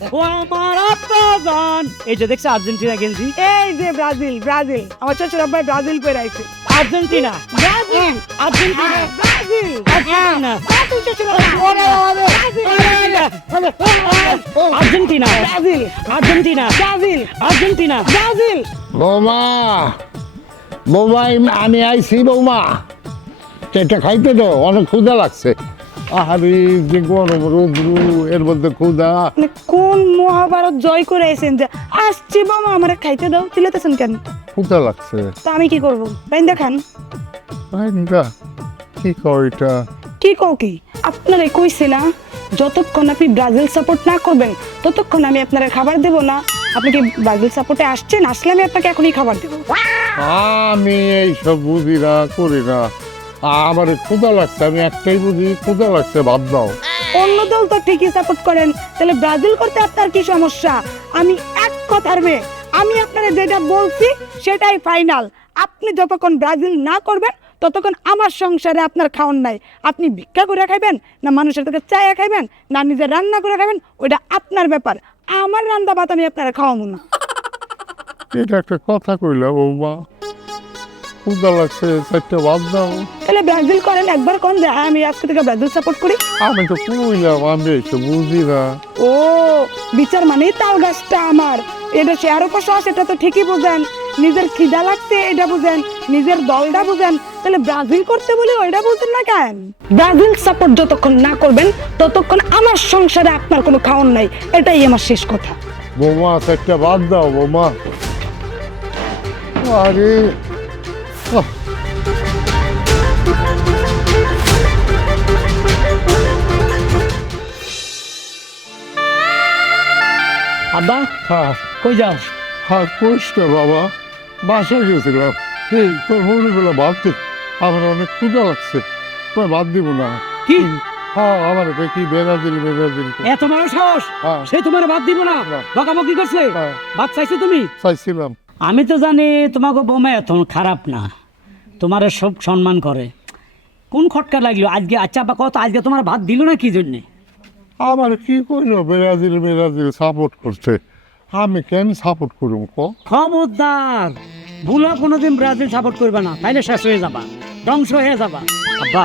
ও আমার আব্বাজান, এই যে দেখছো আর্জেন্টিনা গেঞ্জি, এই যে ব্রাজিল ব্রাজিল আমার শ্বশুর আব্বাই ব্রাজিল পরে আইছে। Argentina Brazil Argentina Brazil Argentina Brazil শ্বশুর Argentina Brazil Argentina Brazil Argentina Brazil. বৌমা বৌমা আমি আইছি বৌমা, এটা খাইতে তো অনেক ক্ষুধা লাগছে। আহারে যে গরম রোদ্রু, এর মধ্যে ক্ষুধা। আপনি কোন মহাভারত জয় করে আইছেন যে আসছি মামা আমারে খাইতে দাও, চিল্লাতেছেন কেন? ক্ষুধা লাগছে। তা আমি কি করব? বাইন দেখান ভাইরা কি কর এটা? কি কও কি? আপনারে কইছি না যতক্ষণ আপনি ব্রাজিল সাপোর্ট না করবেন ততক্ষণ আমি আপনারে খাবার দেব না। আপনি কি ব্রাজিল সাপোর্টে আসছেন? আসলে আমি আপনাকে এখনই খাবার দেব। আমি এইসব বুঝি না, করি না। আমার ক্ষুধা লাগছে, আমি একটাই বুঝি, ক্ষুধা লাগছে, ভাত দাও। অন্য দল তো ঠিকই সাপোর্ট করেন, তাহলে ব্রাজিল করতে আপনার কি সমস্যা? আমি এক কথার মেয়ে, আমি আপনারা যেটা বলছি সেটাই ফাইনাল। আপনি যতক্ষণ ব্রাজিল না করবেন ততক্ষণ আমার সংসারে আপনার খাওয়ান নাই। আপনি ভিক্ষা করে খাইবেন না মানুষের থেকে চায়া খাইবেন না নিজে রান্না করে খাইবেন, ওইটা আপনার ব্যাপার। আমার রান্না ভাত আমি আপনারা খাওয়াবো না। এটা একটা কথা কইলা বৌমা, ক্ষুধা লাগছে, চারটা ভাত দাও। তাহলে ব্রাজিল করেন, একবার কোন যে হ্যাঁ আমি আজকে থেকে ব্রাজিল সাপোর্ট করি। আমি তো কইলাম আমি এইসব বুঝি না। ও বিচার মানেই তাল গাছটা আমার, এটা শেয়ার পাশে সেটা তো ঠিকই বুঝেন। নিজের খিদা লাগছে এটা বুঝেন, নিজের দলটা বুঝেন, তাহলে ব্রাজিল করতে বলে ওইটা বুঝেন না কেন? ব্রাজিল সাপোর্ট যতক্ষণ না করবেন ততক্ষণ আমার সংসারে আপনার কোনো খাওয়ান নাই, এটাই আমার শেষ কথা। বৌমা চারটা ভাত দাও বৌমা। আরে আহ, আব্বা হ্যাঁ কই যাও? হ্যাঁ কইস না বাবা, বাসায় গেছিলাম। তোর মনে করলাম ভাত দে, আমার অনেক ক্ষুধা লাগছে, তোমায় ভাত দিব না। কি হ্যাঁ আমার কি বেড়াদিল এত বড় সাহস, হ্যাঁ সে তোমার ভাত দিব না? না। বকাবকি করছে? হ্যাঁ। ভাত চাইছো তুমি? চাইছিলাম। আমি তো জানি তোমাকে বৌমা এত খারাপ না, তোমার সব সম্মান করে। কোন খটকা লাগলো আজকে? আচ্ছা বা কত আজকে তোমার ভাত দিল না কি জন্যে? আমার কি করলো ব্রাজিল সাপোর্ট করছে, আমি কেন সাপোর্ট করুম ক? খবরদার ভুলো কোনোদিন ব্রাজিল সাপোর্ট করবে না, তাইলে শেষ হয়ে যাবা, ধ্বংস হয়ে যাবা। আব্বা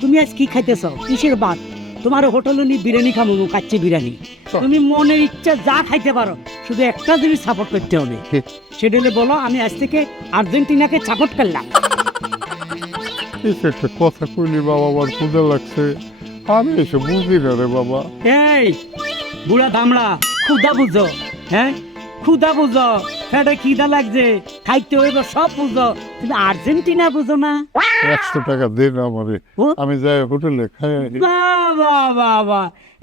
তুমি আজ কি খাইতেছ? কিসের ভাত? তোমার হোটেলে নি বিরিয়ানি খাবো, কাচ্চি বিরিয়ানি। তুমি মনের ইচ্ছা যা খাইতে পারো, শুধু একটা জিনিস সাপোর্ট করতে হবে। সেটা হলে বলো আমি আজ থেকে আর্জেন্টিনাকে সাপোর্ট করলাম। একটা কথা কইলি বাবা, আমার ক্ষুধা লাগছে, আমি এসব বুঝি না রে বাবা। এই বুড়া দামড়া, ক্ষুদা বুঝো? হ্যাঁ ক্ষুদা বুঝো, সেটা খিদা লাগছে, খাইতে হইব সব বুঝো, কিন্তু আর্জেন্টিনা বুঝো না। 100 টাকা দে না আমারে, ও আমি যাই হোটেলে খাই আসি। বাবা বাবা,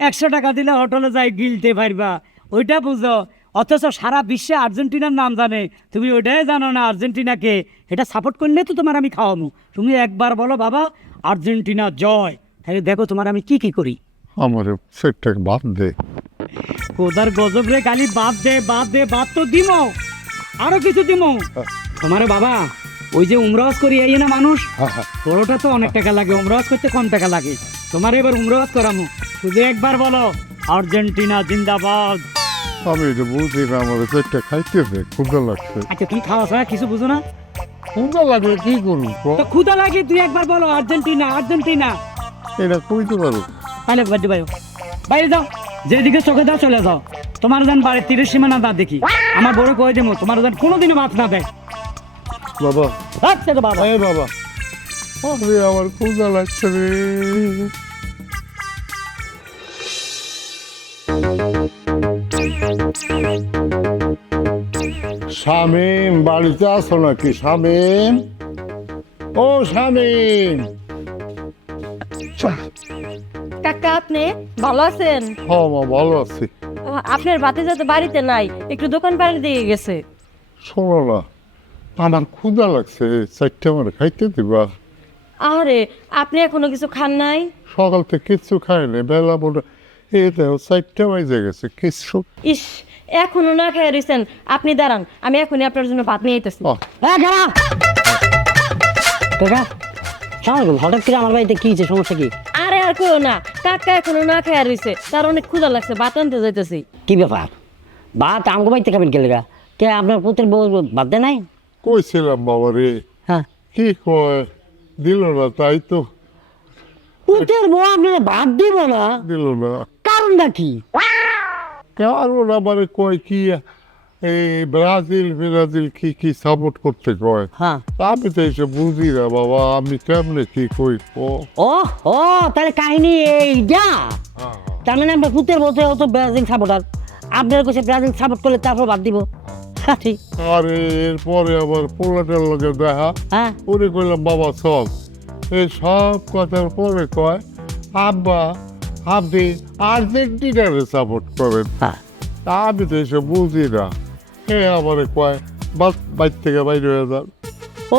100 টাকা দিলে হোটেলে যাই গিলতে পারবা, ওইটা বুঝো। অথচ সারা বিশ্বে আর্জেন্টিনার নাম জানে, তুমি ওইটাই জানো না আর্জেন্টিনাকে। এটা সাপোর্ট করলে তো তোমার আমি খাওয়াবো। তুমি একবার বলো বাবা আর্জেন্টিনা জয়, তাহলে দেখো তোমার আমি কি কি করি। আমার সেটটা ভাত দে। কোদার গজব রে, খালি বাদ দে বাদ দে, বাদ তো দিব, আরো কিছু দিব তোমার বাবা। ওই যে উমরাজ করি এই না মানুষ, ওটা তো অনেক টাকা লাগে, উমরাজ করতে কম টাকা লাগে। তোমার এবার উমরাজ করামু, শুধু একবার বলো আর্জেন্টিনা জিন্দাবাদ। আমি এটা বুঝি না, আমার সেটটা খাইতে দে, ক্ষুধা লাগছে। আচ্ছা তুমি খাওয়া ছাড়া কিছু বুঝো না? ক্ষুধা লাগলে কি করুন ক? তো ক্ষুদা লাগে, তুই একবার বলো আর্জেন্টিনা আর্জেন্টিনা। এটা কইতে পারো? তাহলে বাড়ি বাইরে বাইরে যাও, যেদিকে চোখে দাও চলে যাও। তোমার যেন বাড়ির 30 সীমানা না দেখি, আমার বড় কয়ে দেবো তোমার যেন কোনোদিনও মাছ না দেয়। বাবা আচ্ছা তো বাবা। এ বাবা, আরে আমার ক্ষুধা লাগছে রে। শামিম বাড়িতে আছো নাকি? শামিম, ও শামিম। কাকা আপনি ভালো আছেন? হ্যাঁ মা ভালো আছি। আপনার ভাতিজা তো বাড়িতে নাই, একটু দোকান পাড়ে দিয়ে গেছে। শোনো না, আমার ক্ষুধা লাগছে, চারটে আমার খাইতে দিবা? আরে আপনি এখনো কিছু খান নাই? সকাল থেকে কিচ্ছু খাইনি, বেলা বলে এই দেখো 4টা বাজে গেছে, কিছু। ইস এখনো না খেয়ে রয়েছেন, আপনি দাঁড়ান, আমি এখনই আপনার জন্য ভাত নিয়ে আইতেছি। হঠাৎ করে আমার বাড়িতে কি সমস্যা কি? আরে আর করো না, কাকা এখনো না খেয়ে রইছে, তার অনেক ক্ষুধা লাগছে, ভাত আনতে যাইতেছি। কি ব্যাপার ভাত আমগো বাইতে খাবেন কে লেগা? কে আপনার পুতের বউ বাদ দেয় নাই? কইছিলাম বাবা রে, হ্যাঁ, কি কয় দিল না, তাই তো পুতের বউ আপনারা ভাত দিব না, দিল না। কারণটা কি? কারণ আমার কয় কি এই ব্রাজিল ব্রাজিল কি কি সাপোর্ট করতে কয়, হ্যাঁ, আমি তো এসে বুঝি না বাবা, আমি কেমনে কি কই ও ও তাহলে কাহিনী এইটা। তার মানে আপনার পুতের বলতে অত ব্রাজিল সাপোর্টার, আপনার কাছে ব্রাজিল সাপোর্ট করলে তারপর বাদ দিব। হ্যাঁ, ঠিক। আরে এরপরে আবার পোলাটার লগে দেখা, হ্যাঁ, ওরে কইলাম বাবা চল, এই সব কথার পরে কয় আব্বা আপনি আর্জেন্টিনারে সাপোর্ট করেন। হ্যাঁ, আমি তো এসব বুঝি না, হে আমার কয় বাস বাইর থেকে বাইরে হয়ে যান।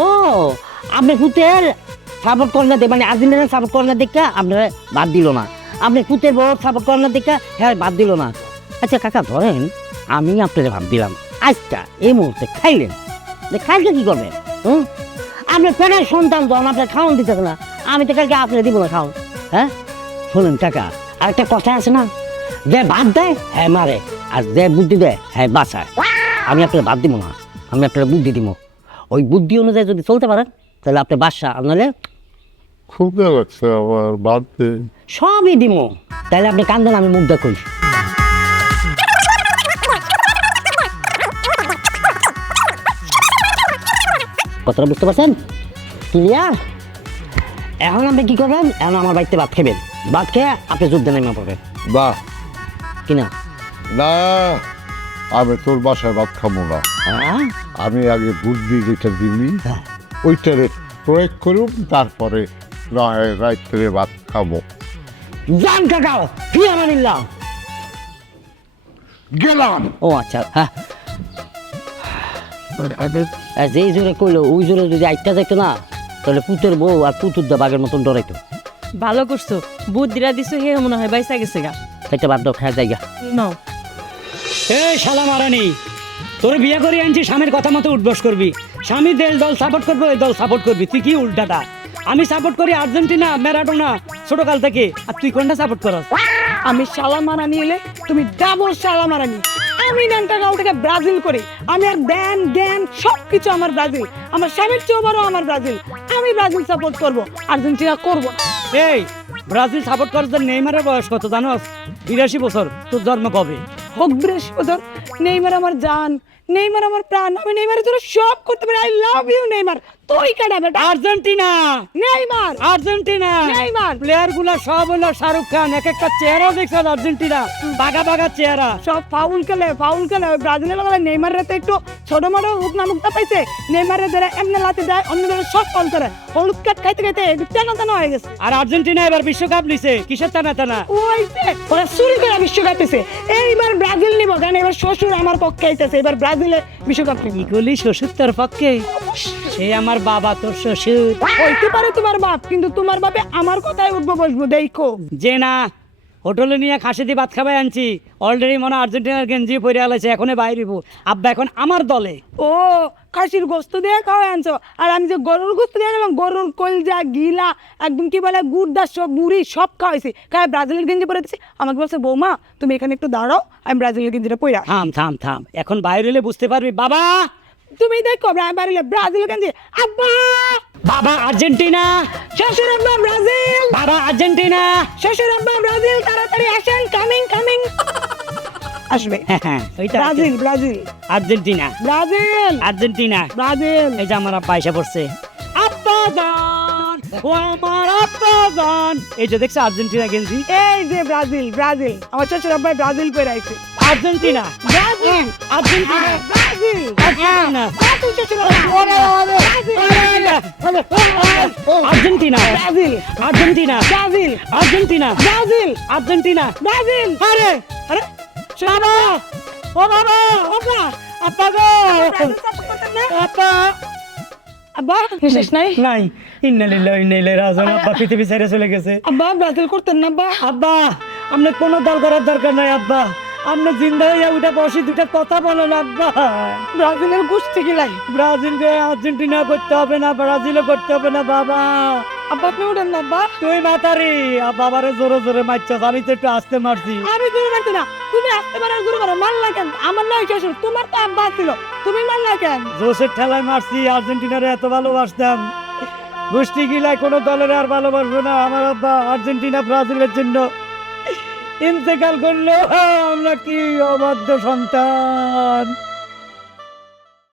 ও আপনি পুতের সাপোর্ট করেন না, মানে আর্জেন্টিনা সাপোর্ট করেন না দেখা আপনারা বাদ দিল না, আপনি পুতের বড় সাপোর্ট করেন না দেখা হ্যাঁ বাদ দিল না। আচ্ছা কাকা ধরেন আমি আপনাদের ভাব দিলাম, আজটা এই মুহূর্তে খাইলেন, খাইলে কি করবেন? আপনার পেটের সন্তান তো আপনার খাওয়ান দিতে না, আমি তো কালকে আপনার দিব না খাওয়ান। হ্যাঁ শোনেন কাকা, আর একটা কথা আছে না, যে ভাত দেয় হ্যাঁ মারে, আর যে বুদ্ধি দেয় হ্যাঁ বাঁচায়। আমি আপনার ভাত দিব না, আমি আপনার বুদ্ধি দিব, ওই বুদ্ধি অনুযায়ী যদি চলতে পারেন তাহলে আপনি বাসা আপনারে খুব লাগছে আমার বাদতে। সবই দিব, তাহলে আপনি কান্দেন আমি মুখ দেখুন। কথাটা বুঝতে পারছেন? ক্লিয়ার? এখন আপনি কি করবেন, এখন আমার বাড়িতে ভাত খাবেন, ভাত খেয়ে আপনি যুদ্ধে নেমে পড়বেন বাহ কিনা? না, আমি তোর বাসায় ভাত খাবো না, হ্যাঁ, আমি আগে বুদ্ধি যেটা দিবি হ্যাঁ। ওইটারে প্রয়োগ করুন, তারপরে নয় রাত্রে ভাত খাবো। যান কাকা, ফি আমানিল্লাহ। গেলাম। ও আচ্ছা, হ্যাঁ, যেই জোরে কইলো ওই জোরে যদি আইটা যাইতো না তাহলে পুতের বউ আর পুতুর দা বাঘের মতন ডরাইতো। ভালো করছো, বুদ্ধিরা দিছো, হে মনে হয় বাইসা গেছে গা। একটা বাদ দাও, খায় জায়গা। নাও। এই শালা মারানি, তোর বিয়ে করে আনছি, স্বামীর কথা মতো উঠবস করবি, স্বামী দল সাপোর্ট করবে, ওই দল সাপোর্ট করবি, তুই কি উল্টাটা? আমি সাপোর্ট করি আর্জেন্টিনা, ম্যারাডোনা ছোটকাল থেকে, আর তুই কোনটা সাপোর্ট করস? আমি শালা মারা নিলে তুমি ডাবল শালা মারা নি। আমি নানটাগাঁও থেকে ব্রাজিল করি, আমি আর দেন দেন সব কিছু আমার ব্রাজিল, আমার স্বামীর চেয়েও বড় আমার ব্রাজিল। আমি ব্রাজিল সাপোর্ট করব, আর্জেন্টিনা করব না। এই ব্রাজিল সাপোর্ট করার জন্য নেইমারের বয়স কত জানোস? 82 বছর। তোর জন্ম কবে? হোক বৃহস্পতিবার। নেইমার আমার জান, নেইমার আমার প্রাণ, আমি নেইমারের জন্য সব করতে পারি। I love you Neymar. তুই কাটা বেটা। Argentina, Neymar, Argentina Neymar. Player গুলা সব হলো শাহরুখ খান, এক একটা চেহারা দেখছো আর্জেন্টিনা, বাঘা বাঘা চেহারা। সব ফাউল খেলে, ফাউল খেলে। ওই ব্রাজিলের বলে নেইমারের তো একটু ছোট মোটো হুকনা মুক্তা পাইছে, নেইমারের যারা এমনি লাতে দেয়, অন্য যারা সব ফাউল করে, হলুদ কাট খাইতে খাইতে টানা টানা হয়ে গেছে। আর আর্জেন্টিনা এবার বিশ্বকাপ নিছে, কিসের টানা টানা? ওই যে ওরা চুরি করে বিশ্বকাপ পেয়েছে, এইবার ব্রাজিল নিব, কারণ এবার শ্বশুর আমার পক্ষে আইতেছে, এবার ব্রাজিলে বিশ্বকাপ নিব। কি করলি শ্বশুর তোর পক্ষে? সে আমার বাবা, তোর শ্বশুর। হইতে পারে তোমার বাপ, কিন্তু তোমার বাপে আমার কথাই উঠবো বসবো, দেখো। যে না হোটেলে নিয়ে খাসি দিয়ে ভাত খাবাই আনছি, অলরেডি মনে হয় আর্জেন্টিনার গেঞ্জি পরে আলাইছে, এখনই বাইরিব। আব্বা এখন আমার দলে। ও খাসির গোস্ত দিয়ে খাওয়াই আনছো, আর আমি যে গরুর গোস্ত দিয়ে গেলাম, গরুর কলজা গিলা একদম কি বলে গুড়দা সব মুড়ি সব খাওয়াইছি, খাই ব্রাজিলের গেঞ্জি পরে দিচ্ছি। আমাকে বলছে বৌমা তুমি এখানে একটু দাঁড়াও, আমি ব্রাজিলের গেঞ্জিটা পরে আসি। থাম থাম থাম, এখন বাইরে হলে বুঝতে পারবি। বাবা, তুমি দেখো বাড়িলে ব্রাজিলের গেঞ্জি। আব্বা, বাবা আর্জেন্টিনা, শ্বশুর আব্বা ব্রাজিল, বাবা আর্জেন্টিনা। শ্বশুর আব্বা ব্রাজিল, তাড়াতাড়ি আসেন, কামিং কামিং। আসবে হ্যাঁ, ওইটা Brazil, Brazil, Argentina, Brazil, Argentina, Brazil. এই যে আমার আব্বা এসে পড়ছে। আব্বা জান, ও আমার আব্বা জান। এই যে দেখছো আর্জেন্টিনা গেঞ্জি, এই যে ব্রাজিল, ব্রাজিল। আমার শ্বশুর আব্বা ব্রাজিল পরে আইছে। Argentina, Brazil, Argentina, Brazil, Argentina, Brazil, শ্বশুর আব্বা। Argentina, Brazil, Argentina, Brazil, Argentina, Brazil, Argentina. Brazil. আরে আরে বাবা, ও বাবা, আব্বা, আপা গো, ব্রাজিল support করতেন না? আপা। আব্বা শেষ নাই? নাই, ইন্না লিল্লাহি ওয়া ইন্না ইলাইহি রাজিউন। আব্বা পৃথিবী ছেড়ে চলে গেছে। আব্বা ব্রাজিল করতেন না আব্বা? আব্বা আপনার কোনো দল করার দরকার নাই আব্বা, আপনি জিন্দা হইয়া উঠে বসি দুটা কথা বলেন আব্বা। ব্রাজিলের গোষ্ঠী গিলাই। ব্রাজিলকে আর্জেন্টিনা করতে হবে না, ব্রাজিলও করতে হবে না বাবা। আব্বা আপনি উঠেন না আব্বা। তুই মাতারি বাবারে জোরে জোরে মারছস, আমি তো একটু আস্তে মারছি। আমি জোরে মারছি না, তুমি আসতে পারো জোরে মারো, মারলা কেন? আমার নয় শ্বশুর, তোমার তো আব্বা ছিল, তুমি মারলা কেন? জোসের ঠেলায় মারছি, আর্জেন্টিনারে এত ভালোবাসতাম, গোষ্ঠী গিলায় কোনো দলের আর ভালোবাসবো না। আমার আব্বা আর্জেন্টিনা ব্রাজিলের জন্য ইন্তেকাল করলো, আমরা কি অবাধ্য সন্তান।